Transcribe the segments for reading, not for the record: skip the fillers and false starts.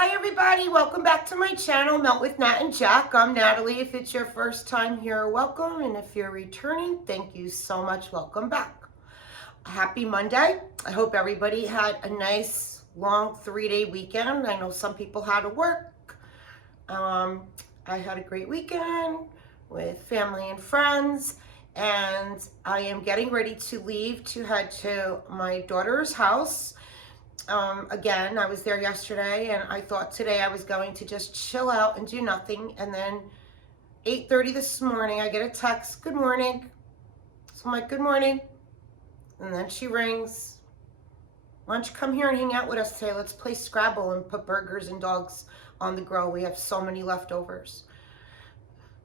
Hi everybody, welcome back to my channel, Melt with Nat and Jack. I'm Natalie. If it's your first time here, welcome. And if you're returning, thank you so much. Welcome back. Happy Monday. I hope everybody had a nice long 3-day weekend. I know some people had to work. I had a great weekend with family and friends. And I am getting ready to leave to head to my daughter's house. Again, I was there yesterday and I thought today I was going to just chill out and do nothing. And then 8:30 this morning, I get a text, good morning. So I'm like, good morning. And then she rings. Why don't you come here and hang out with us today? Let's play Scrabble and put burgers and dogs on the grill. We have so many leftovers.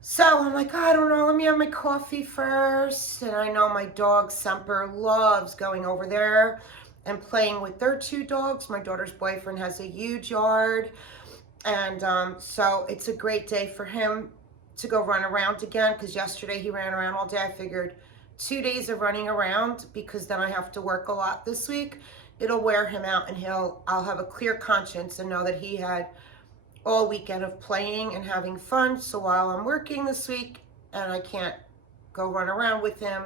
So I'm like, I don't know, let me have my coffee first. And I know my dog Semper loves going over there and playing with their two dogs. My daughter's boyfriend has a huge yard. And so it's a great day for him to go run around again, because yesterday he ran around all day. I figured 2 days of running around, because then I have to work a lot this week, it'll wear him out and I'll have a clear conscience and know that he had all weekend of playing and having fun. So while I'm working this week and I can't go run around with him,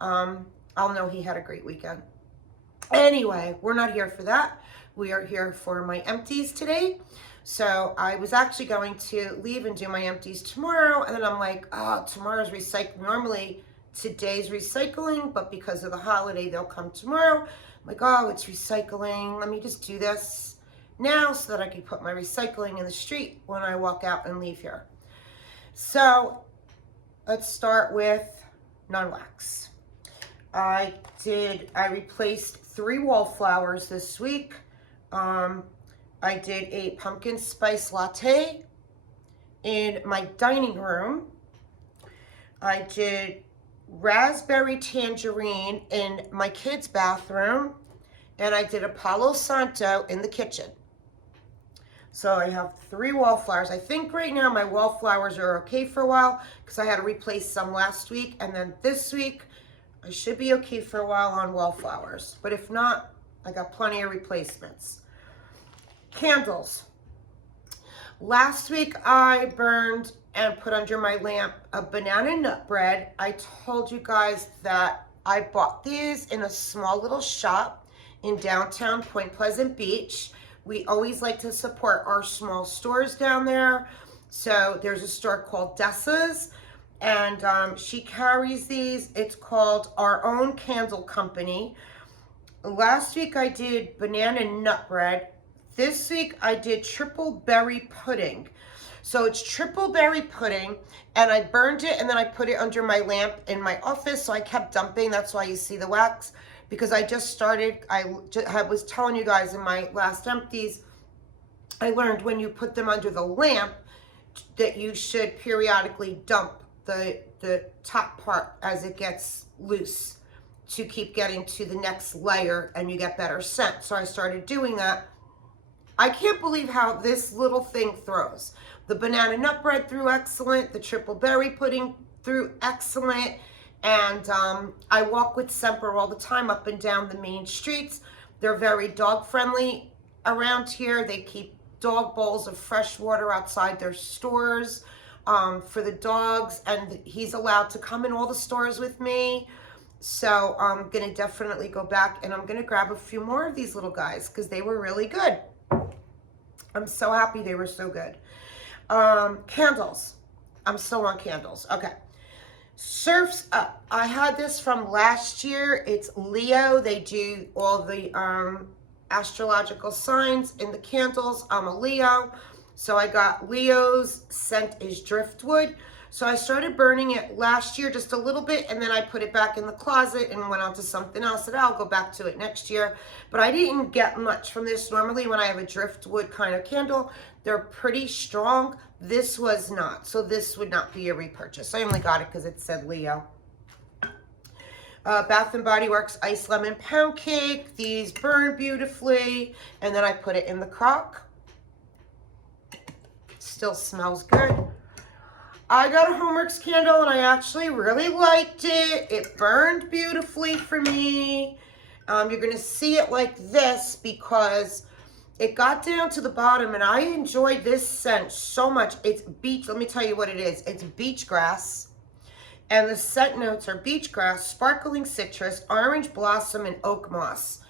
I'll know he had a great weekend. Anyway, we're not here for that. We are here for my empties today. So I was actually going to leave and do my empties tomorrow. And then I'm like, oh, tomorrow's recycling. Normally today's recycling, but because of the holiday, they'll come tomorrow. I'm like, oh, it's recycling. Let me just do this now so that I can put my recycling in the street when I walk out and leave here. So let's start with NonWax. I replaced 3 wallflowers this week. I did a pumpkin spice latte in my dining room. I did raspberry tangerine in my kids' bathroom. And I did a Palo Santo in the kitchen. So I have 3 wallflowers. I think right now my wallflowers are okay for a while because I had to replace some last week. And then this week, I should be okay for a while on wallflowers. But if not, I got plenty of replacements. Candles. Last week, I burned and put under my lamp a banana nut bread. I told you guys that I bought these in a small little shop in downtown Point Pleasant Beach. We always like to support our small stores down there. So there's a store called Dessa's. And she carries these. It's called Our Own Candle Company. Last week I did banana nut bread. This week I did triple berry pudding. So it's triple berry pudding, and I burned it and then I put it under my lamp in my office. So I kept dumping. That's why you see the wax, because I just started. I was telling you guys in my last empties, I learned when you put them under the lamp that you should periodically dump the top part as it gets loose to keep getting to the next layer and you get better scent. So I started doing that. I can't believe how this little thing throws. The banana nut bread threw excellent. The triple berry pudding threw excellent. And I walk with Semper all the time up and down the main streets. They're very dog friendly around here. They keep dog bowls of fresh water outside their stores for the dogs, and he's allowed to come in all the stores with me. So I'm gonna definitely go back and I'm gonna grab a few more of these little guys because they were really good. I'm so happy they were so good. Candles. I'm still on candles. Okay. Surf's Up. I had this from last year. It's Leo. They do all the astrological signs in the candles. I'm a Leo. So I got Leo's scent is driftwood. So I started burning it last year just a little bit, and then I put it back in the closet and went on to something else. And I'll go back to it next year. But I didn't get much from this. Normally when I have a driftwood kind of candle, they're pretty strong. This was not. So this would not be a repurchase. I only got it because it said Leo. Bath & Body Works Ice Lemon Pound Cake. These burn beautifully. And then I put it in the crock. Still smells good. I got a Homeworks candle and I actually really liked it. It burned beautifully for me. You're going to see it like this because It got down to the bottom, and I enjoyed this scent so much. It's beach. Let me tell you what it is. It's beach grass. And the scent notes are beach grass, sparkling citrus, orange blossom, and oak moss.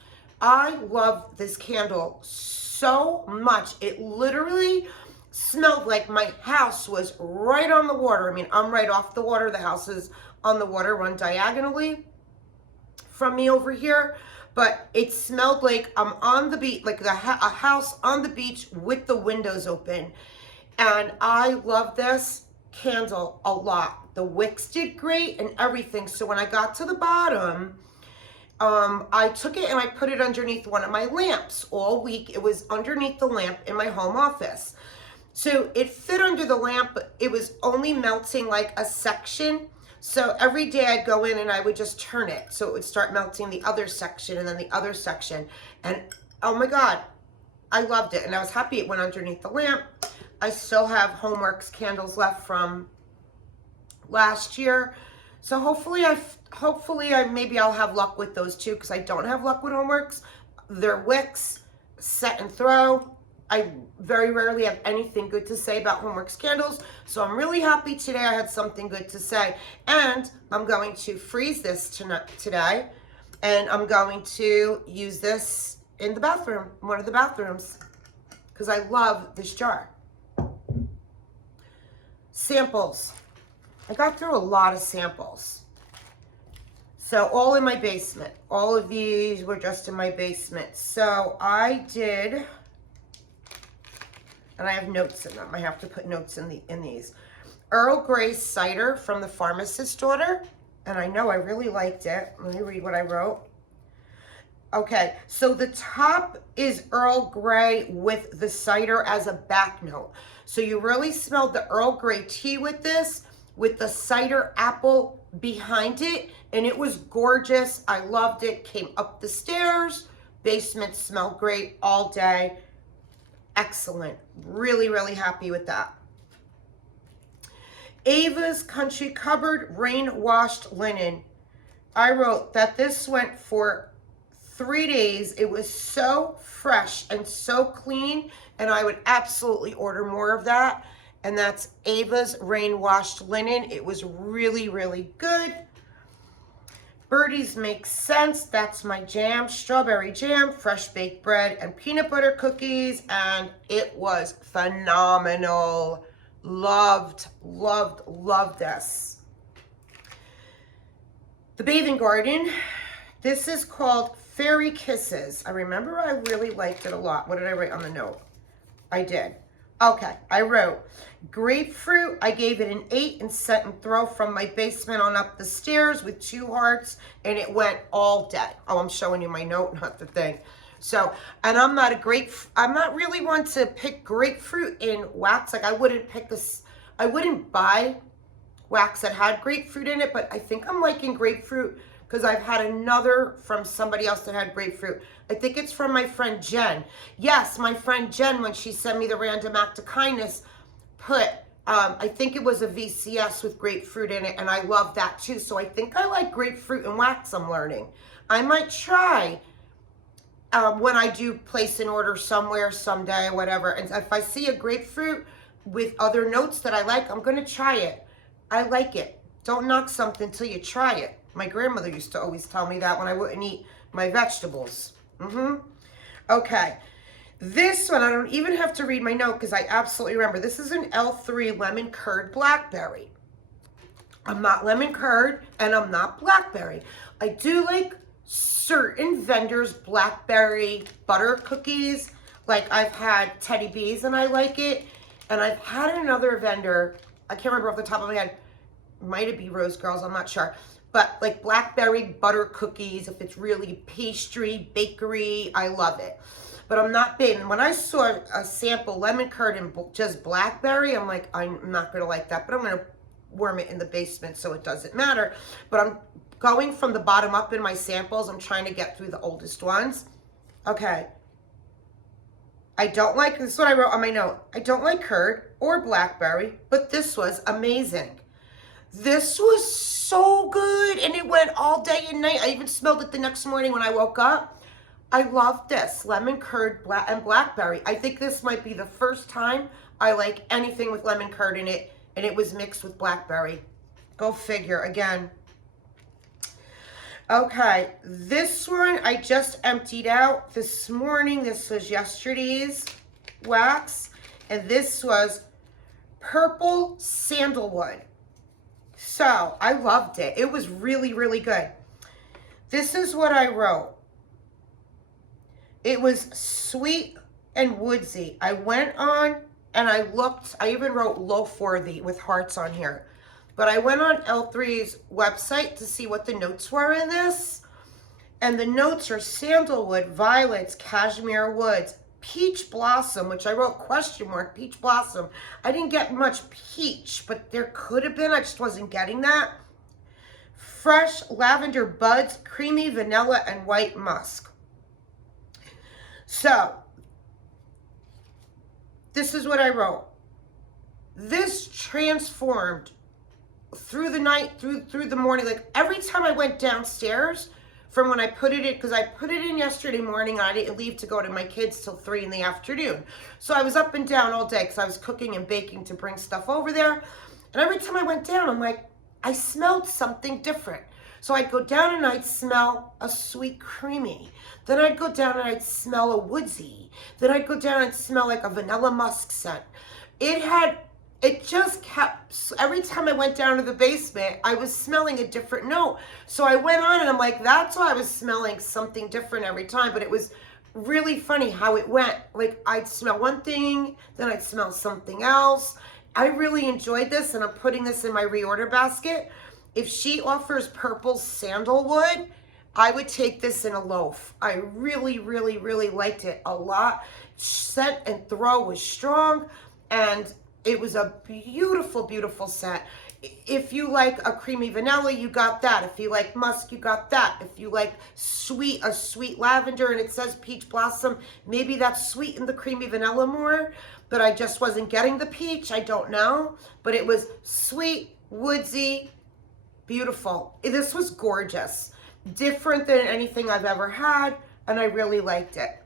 I love this candle so much. It literally smelled like my house was right on the water. I mean, I'm right off the water. The house is on the water, run diagonally from me over here. But it smelled like I'm on the beach, like a house on the beach with the windows open. And I love this candle a lot. The wicks did great and everything. So when I got to the bottom, I took it and I put it underneath one of my lamps all week. It was underneath the lamp in my home office. So it fit under the lamp, but it was only melting like a section. So every day I'd go in and I would just turn it. So it would start melting the other section and then the other section. And oh my God, I loved it. And I was happy it went underneath the lamp. I still have Homeworks candles left from last year. So hopefully maybe I'll have luck with those too, because I don't have luck with Homeworks. They're wicks, set and throw. I very rarely have anything good to say about Homeworks candles. So I'm really happy today I had something good to say. And I'm going to freeze this today. And I'm going to use this in the bathroom, one of the bathrooms, because I love this jar. Samples. I got through a lot of samples. So all in my basement. All of these were just in my basement. So I did, and I have notes in them. I have to put notes in these. Earl Grey cider from the Pharmacist's Daughter. And I know I really liked it. Let me read what I wrote. Okay, so the top is Earl Grey with the cider as a back note. So you really smelled the Earl Grey tea with this, with the cider apple behind it, and it was gorgeous. I loved it. Came up the stairs. Basement smelled great all day. Excellent. Really, really happy with that. Ava's Country Cupboard Rain Washed Linen. I wrote that this went for 3 days. It was so fresh and so clean, and I would absolutely order more of that. And that's Ava's Rain Washed Linen. It was really, really good. Birdie's Makes Sense. That's my jam. Strawberry jam, fresh baked bread, and peanut butter cookies. And it was phenomenal. Loved, loved, loved this. The Bathing Garden. This is called Fairy Kisses. I remember I really liked it a lot. What did I write on the note? I did. Okay, I wrote grapefruit. I gave it an 8 and set and throw from my basement on up the stairs with 2 hearts, and it went all day. Oh, I'm showing you my note, not the thing. So, and I'm not really one to pick grapefruit in wax. Like I wouldn't buy wax that had grapefruit in it, but I think I'm liking grapefruit because I've had another from somebody else that had grapefruit. I think it's from my friend Jen. Yes, my friend Jen, when she sent me the random act of kindness, put, I think it was a VCS with grapefruit in it, and I love that too. So I think I like grapefruit and wax, I'm learning. I might try when I do place an order somewhere someday or whatever. And if I see a grapefruit with other notes that I like, I'm going to try it. I like it. Don't knock something till you try it. My grandmother used to always tell me that when I wouldn't eat my vegetables. Okay. This one, I don't even have to read my note because I absolutely remember. This is an L3 Lemon Curd Blackberry. I'm not lemon curd and I'm not blackberry. I do like certain vendors' blackberry butter cookies. Like I've had Teddy B's and I like it. And I've had another vendor, I can't remember off the top of my head, might it be Rose Girls, I'm not sure. But like blackberry butter cookies, if it's really pastry, bakery, I love it. But I'm not big. And when I saw a sample lemon curd and just blackberry, I'm like, I'm not going to like that. But I'm going to warm it in the basement so it doesn't matter. But I'm going from the bottom up in my samples. I'm trying to get through the oldest ones. Okay. I don't like, this is what I wrote on my note. I don't like curd or blackberry, but this was amazing. This was so good, and it went all day and night. I even smelled it the next morning when I woke up. I love this lemon curd and blackberry. I think this might be the first time I like anything with lemon curd in it, and it was mixed with blackberry. Go figure again. Okay, this one I just emptied out this morning. This was yesterday's wax, and this was purple sandalwood. So I loved it. It was really, really good. This is what I wrote. It was sweet and woodsy. I went on and I looked. I even wrote loaf worthy with hearts on here. But I went on L3's website to see what the notes were in this. And the notes are sandalwood, violets, cashmere woods, peach blossom, which I wrote question mark, peach blossom. I didn't get much peach, but there could have been. I just wasn't getting that. Fresh lavender buds, creamy vanilla, and white musk. So, this is what I wrote. This transformed through the night, through the morning. Like every time I went downstairs from when I put it in, because I put it in yesterday morning, I didn't leave to go to my kids till 3 in the afternoon. So I was up and down all day because I was cooking and baking to bring stuff over there. And every time I went down, I'm like, I smelled something different. So I'd go down and I'd smell a sweet creamy. Then I'd go down and I'd smell a woodsy. Then I'd go down and smell like a vanilla musk scent. It just kept, every time I went down to the basement, I was smelling a different note. So I went on and I'm like, that's why I was smelling something different every time. But it was really funny how it went. Like I'd smell one thing, then I'd smell something else. I really enjoyed this, and I'm putting this in my reorder basket. If she offers purple sandalwood, I would take this in a loaf. I really, really, really liked it a lot. Scent and throw was strong, and it was a beautiful, beautiful scent. If you like a creamy vanilla, you got that. If you like musk, you got that. If you like a sweet lavender, and it says peach blossom, maybe that's sweetened the creamy vanilla more, but I just wasn't getting the peach. I don't know, but it was sweet, woodsy, beautiful. This was gorgeous. Different than anything I've ever had, and I really liked it.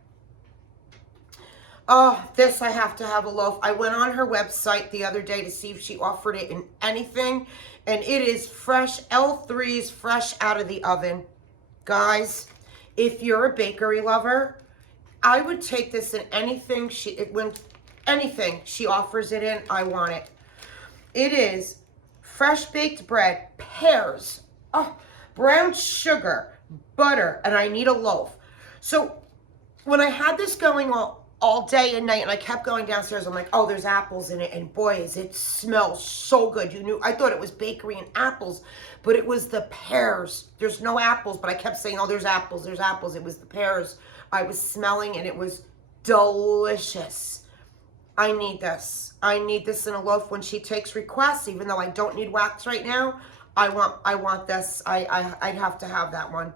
Oh, this I have to have a loaf. I went on her website the other day to see if she offered it in anything, and it is fresh, L3's fresh out of the oven. Guys, if you're a bakery lover, I would take this in anything anything she offers it in, I want it. It is fresh baked bread, pears, brown sugar, butter, and I need a loaf. So when I had this going all day and night, and I kept going downstairs, I'm like, oh, there's apples in it, and boy, it smells so good. I thought it was bakery and apples, but it was the pears. There's no apples, but I kept saying, oh, there's apples, there's apples. It was the pears I was smelling, and it was delicious. I need this. I need this in a loaf when she takes requests, even though I don't need wax right now. I want this. I'd have to have that one.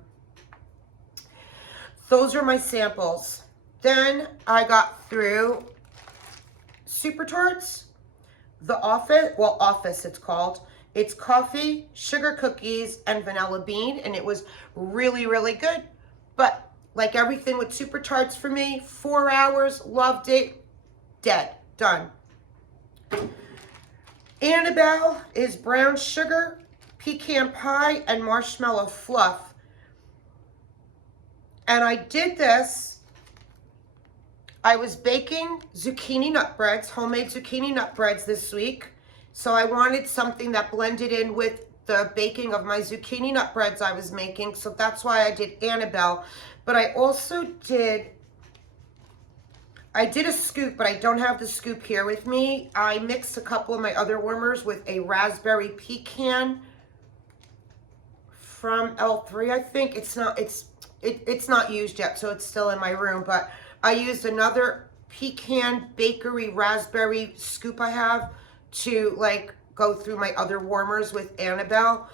Those are my samples. Then I got through Super Tarts, Office it's called. It's coffee, sugar cookies, and vanilla bean, and it was really, really good. But like everything with Super Tarts for me, 4 hours, loved it, dead, done. Annabelle is brown sugar, pecan pie, and marshmallow fluff. And I did this. I was baking zucchini nut breads, homemade zucchini nut breads this week. So I wanted something that blended in with the baking of my zucchini nut breads I was making. So that's why I did Annabelle. But I also did a scoop, but I don't have the scoop here with me. I mixed a couple of my other warmers with a raspberry pecan from L3, I think. It's not used yet, so it's still in my room, but I used another pecan bakery raspberry scoop I have to like go through my other warmers with Annabelle.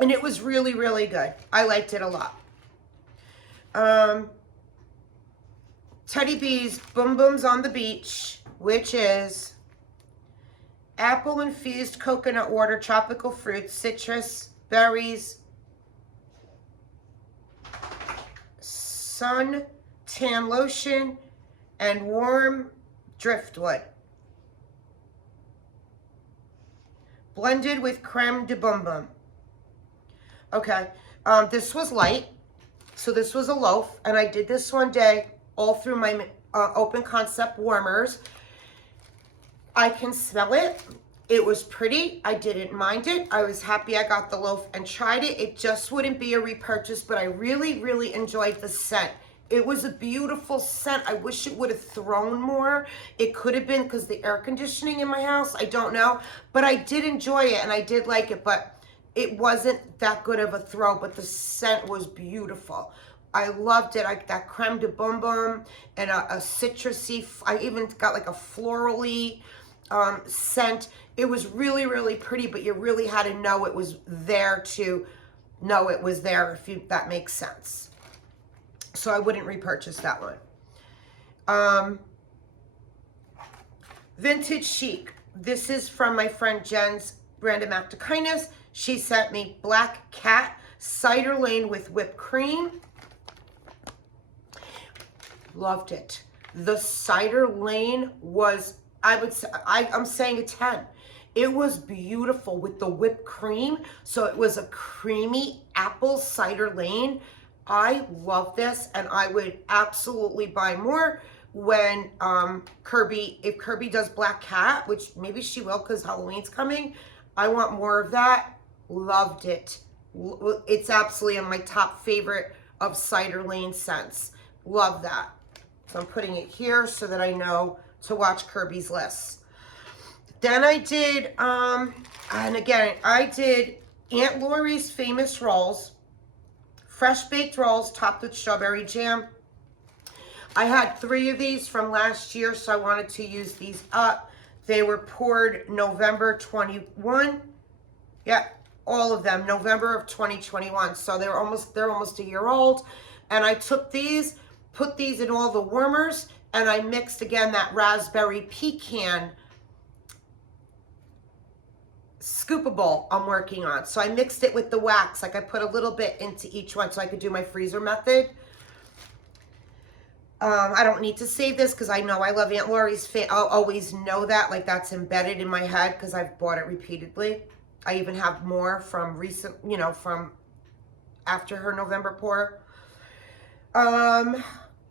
And it was really, really good. I liked it a lot. Teddy B's Boom Booms on the Beach, which is apple infused coconut water, tropical fruits, citrus, berries, sun tan lotion and warm driftwood. Blended with creme de bonbon. Okay, this was light. So this was a loaf, and I did this one day all through my open concept warmers. I can smell it. It was pretty. I didn't mind it. I was happy I got the loaf and tried it. It just wouldn't be a repurchase, but I really, really enjoyed the scent. It was a beautiful scent. I wish it would have thrown more. It could have been because the air conditioning in my house. I don't know. But I did enjoy it, and I did like it, but it wasn't that good of a throw, but the scent was beautiful. I loved it. That creme de bonbon and a citrusy, I even got like a florally scent. It was really, really pretty, but you really had to know it was there to know it was there, if that makes sense. So I wouldn't repurchase that one. Vintage Chic. This is from my friend Jen's Random Act of Kindness. She sent me Black Cat Cider Lane with whipped cream. Loved it. The cider lane was, I'm saying a 10. It was beautiful with the whipped cream. So it was a creamy apple cider lane. I love this, and I would absolutely buy more when if Kirby does Black Cat, which maybe she will because Halloween's coming. I want more of that. Loved it. It's absolutely in my top favorite of cider lane scents. Love that. So I'm putting it here so that I know to watch Kirby's list. Then I did, and again, I did Aunt Laurie's Famous Rolls. Fresh baked rolls topped with strawberry jam. I had 3 of these from last year, so I wanted to use these up. They were poured November 21. Yeah, all of them, November of 2021. So they're almost a year old. And I took these, put these in all the warmers, and I mixed again that raspberry pecan scoopable I'm working on. So I mixed it with the wax. Like I put a little bit into each one so I could do my freezer method. I don't need to save this because I know I love Aunt Laurie's. I'll always know that. Like that's embedded in my head because I've bought it repeatedly. I even have more from recent, from after her November pour.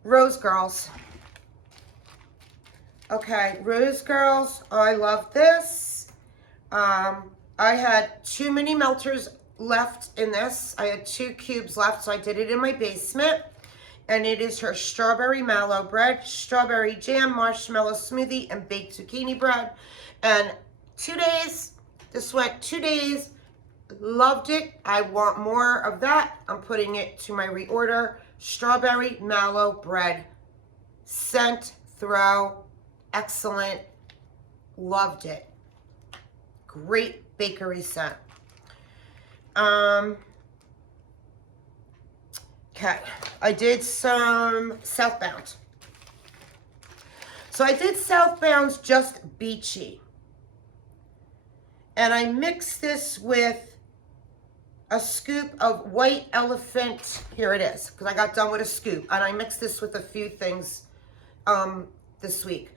Rose Girls. Okay, Rose Girls. Oh, I love this. I had 2 mini melters left in this. I had 2 cubes left, so I did it in my basement. And it is her strawberry mallow bread, strawberry jam, marshmallow smoothie, and baked zucchini bread. And 2 days, this went 2 days, loved it. I want more of that. I'm putting it to my reorder. Strawberry mallow bread, scent, throw, excellent, loved it. Great bakery scent. Okay, I did some Southbound. So I did Southbound's Just Beachy. And I mixed this with a scoop of White Elephant. Here it is, because I got done with a scoop. And I mixed this with a few things this week.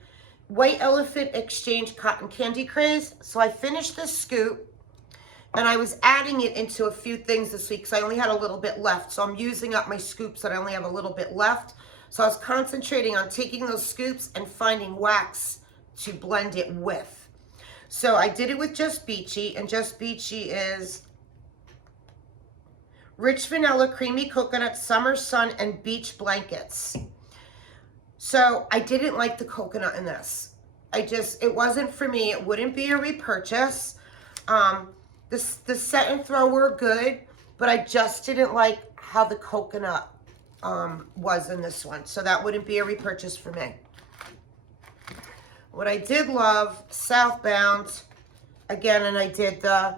White Elephant Exchange Cotton Candy Craze. So I finished this scoop. And I was adding it into a few things this week because I only had a little bit left. So I'm using up my scoops that I only have a little bit left. So I was concentrating on taking those scoops and finding wax to blend it with. So I did it with Just Beachy. And Just Beachy is rich vanilla, creamy coconut, summer sun, and beach blankets. So I didn't like the coconut in this. It wasn't for me. It wouldn't be a repurchase. The set and throw were good, but I just didn't like how the coconut was in this one. So that wouldn't be a repurchase for me. What I did love, Southbound, again, and I did the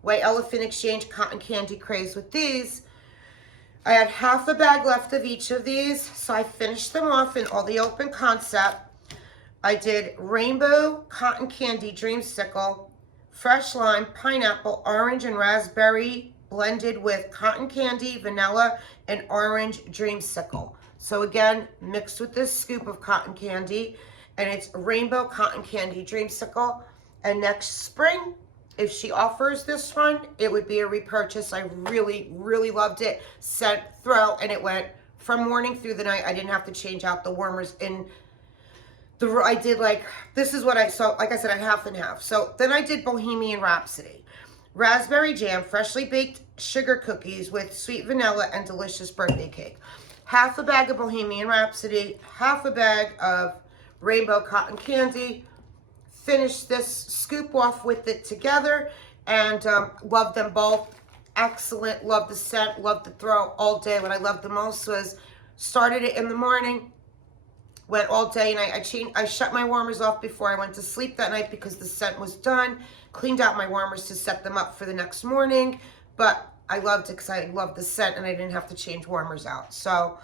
White Elephant Exchange Cotton Candy Craze with these. I had half a bag left of each of these, so I finished them off in all the open concept. I did Rainbow Cotton Candy Dreamsicle, fresh lime, pineapple, orange, and raspberry blended with cotton candy, vanilla, and orange dreamsicle. So again, mixed with this scoop of cotton candy, and it's rainbow cotton candy dreamsicle. And next spring, if she offers this one, it would be a repurchase. I really, really loved it. Set, throw, and it went from morning through the night. I didn't have to change out the warmers in the, I did like, this is what I saw, like I said, I half and half. So then I did Bohemian Rhapsody. Raspberry jam, freshly baked sugar cookies with sweet vanilla and delicious birthday cake. Half a bag of Bohemian Rhapsody, half a bag of rainbow cotton candy. Finish this scoop off with it together, and love them both. Excellent. Love the scent. Love the throw all day. What I loved the most was started it in the morning, went all day, and I shut my warmers off before I went to sleep that night because the scent was done. Cleaned out my warmers to set them up for the next morning, but I loved it because I loved the scent and I didn't have to change warmers out. So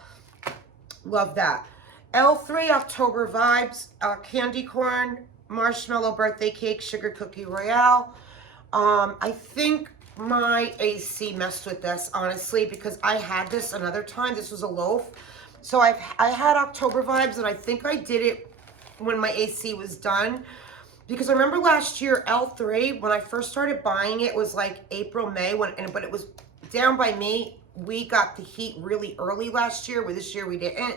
love that. L3 October Vibes, candy corn, marshmallow birthday cake, sugar cookie royale. I think my AC messed with this, honestly, because I had this another time. This was a loaf. So I had October Vibes, and I think I did it when my AC was done. Because I remember last year, L3, when I first started buying it, was like April, May, but it was down by me. We got the heat really early last year, where this year we didn't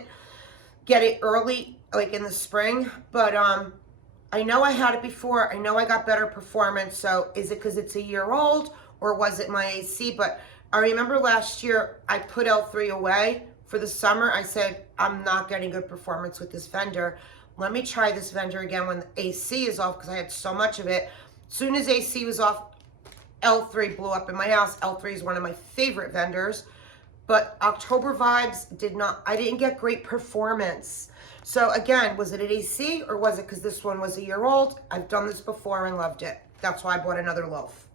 get it early, like in the spring. But I know I had it before. I know I got better performance. So is it because it's a year old, or was it my AC? But I remember last year I put L3 away for the summer. I said, I'm not getting good performance with this vendor. Let me try this vendor again when the AC is off, because I had so much of it. As soon as AC was off, L3 blew up in my house. L3 is one of my favorite vendors. But October Vibes I didn't get great performance. So again, was it an AC, or was it because this one was a year old? I've done this before and loved it. That's why I bought another loaf.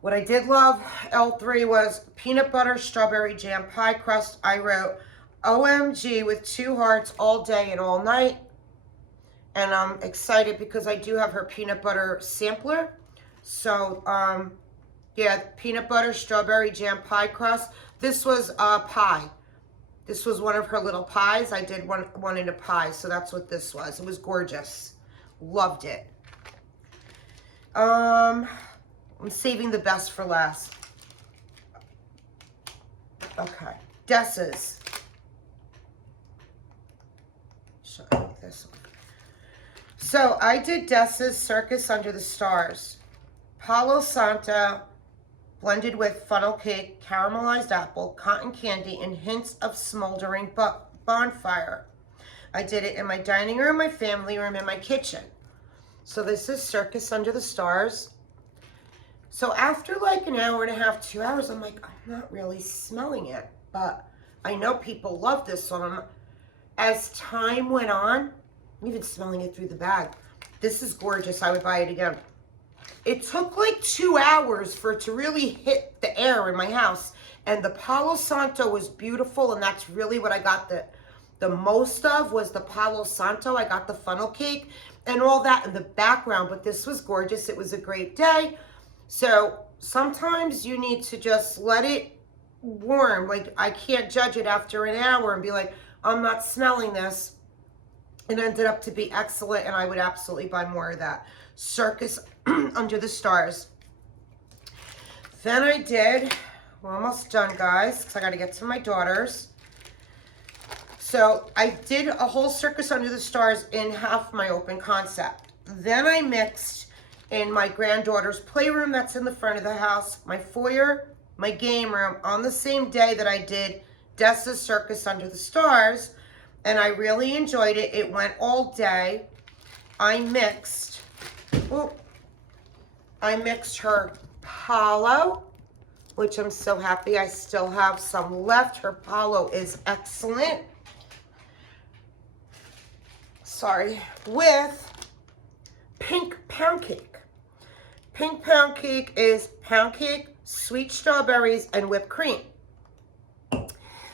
What I did love, L3, was peanut butter strawberry jam pie crust. I wrote OMG with 2 hearts all day and all night. And I'm excited because I do have her peanut butter sampler. So, yeah, peanut butter strawberry jam pie crust. This was a pie. This was one of her little pies. I did one in a pie, so that's what this was. It was gorgeous. Loved it. I'm saving the best for last. Okay. Dessa's. This one. So I did Dessa's Circus Under the Stars. Palo Santo blended with funnel cake, caramelized apple, cotton candy, and hints of smoldering bonfire. I did it in my dining room, my family room, and my kitchen. So this is Circus Under the Stars. So after like an hour and a half, 2 hours, I'm like, I'm not really smelling it. But I know people love this one. As time went on, I'm even smelling it through the bag. This is gorgeous. I would buy it again. It took like 2 hours for it to really hit the air in my house. And the Palo Santo was beautiful, and that's really what I got the most of, was the Palo Santo. I got the funnel cake and all that in the background, but this was gorgeous. It was a great day. So sometimes you need to just let it warm. Like, I can't judge it after an hour and be like, I'm not smelling this. It ended up to be excellent, and I would absolutely buy more of that. Circus Under the Stars. Then I did, we're almost done, guys, because I got to get to my daughters. So I did a whole Circus Under the Stars in half my open concept. Then I mixed in my granddaughter's playroom that's in the front of the house, my foyer, my game room, on the same day that I did Dessa's Circus Under the Stars, and I really enjoyed it. It went all day. I mixed her Palo, which I'm so happy I still have some left. Her Palo is excellent. Sorry. With pink pound cake. Pink pound cake is pound cake, sweet strawberries, and whipped cream.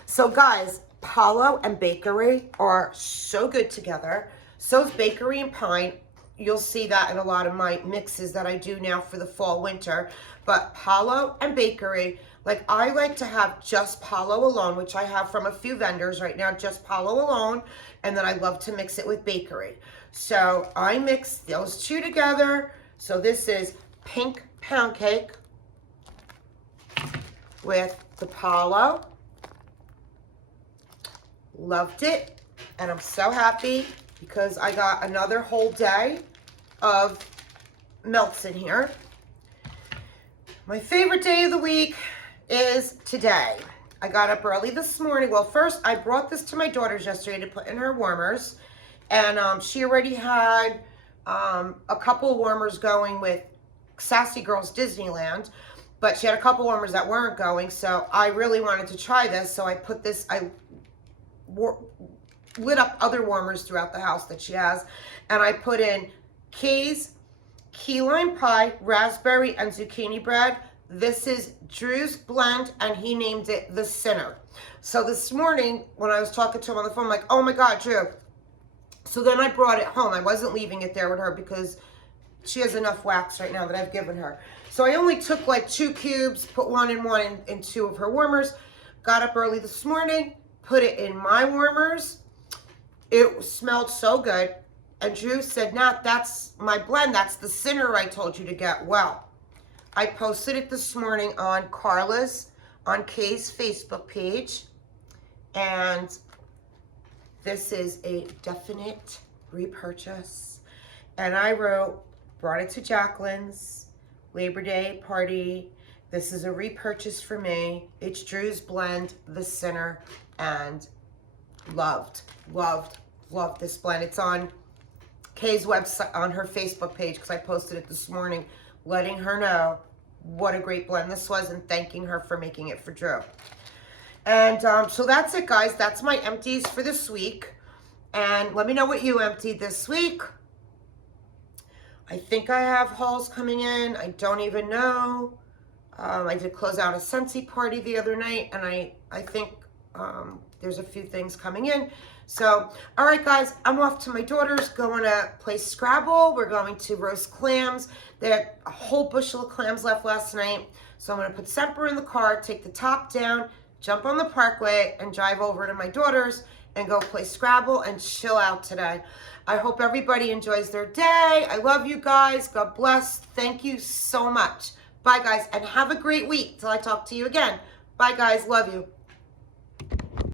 So guys, Palo and bakery are so good together. So is bakery and pine. You'll see that in a lot of my mixes that I do now for the fall, winter. But Palo and bakery, Like, I like to have just Palo alone, which I have from a few vendors right now, just Palo alone, and then I love to mix it with bakery. So I mix those two together. So this is pink pound cake with the Palo. Loved it, and I'm so happy because I got another whole day of melts in here. My favorite day of the week is today. I got up early this morning. Well, first I brought this to my daughter's yesterday to put in her warmers, and she already had a couple warmers going with Sassy Girls Disneyland, but she had a couple warmers that weren't going, so I really wanted to try this. So I put this, I lit up other warmers throughout the house that she has, and I put in Kay's key lime pie, raspberry, and zucchini bread. This is Drew's blend, and he named it the Sinner. So this morning when I was talking to him on the phone, I'm like, oh my God, Drew. So then I brought it home. I wasn't leaving it there with her because she has enough wax right now that I've given her. So I only took like 2 cubes, put one in 2 of her warmers, got up early this morning, put it in my warmers. It smelled so good. And Drew said, Nat, that's my blend. That's the Sinner I told you to get. Well, I posted it this morning on Kay's Facebook page. And this is a definite repurchase. And I wrote, brought it to Jacqueline's Labor Day party. This is a repurchase for me. It's Drew's blend, the Sinner, and loved this blend. It's on Kay's website, on her Facebook page, because I posted it this morning, letting her know what a great blend this was and thanking her for making it for Drew. And so that's it, guys. That's my empties for this week. And let me know what you emptied this week. I think I have hauls coming in. I don't even know. I did close out a Scentsy party the other night, and I think there's a few things coming in. So, all right, guys, I'm off to my daughter's, going to play Scrabble. We're going to roast clams. They had a whole bushel of clams left last night. So I'm going to put Semper in the car, take the top down, jump on the parkway, and drive over to my daughter's and go play Scrabble and chill out today. I hope everybody enjoys their day. I love you guys. God bless. Thank you so much. Bye, guys, and have a great week till I talk to you again. Bye, guys. Love you.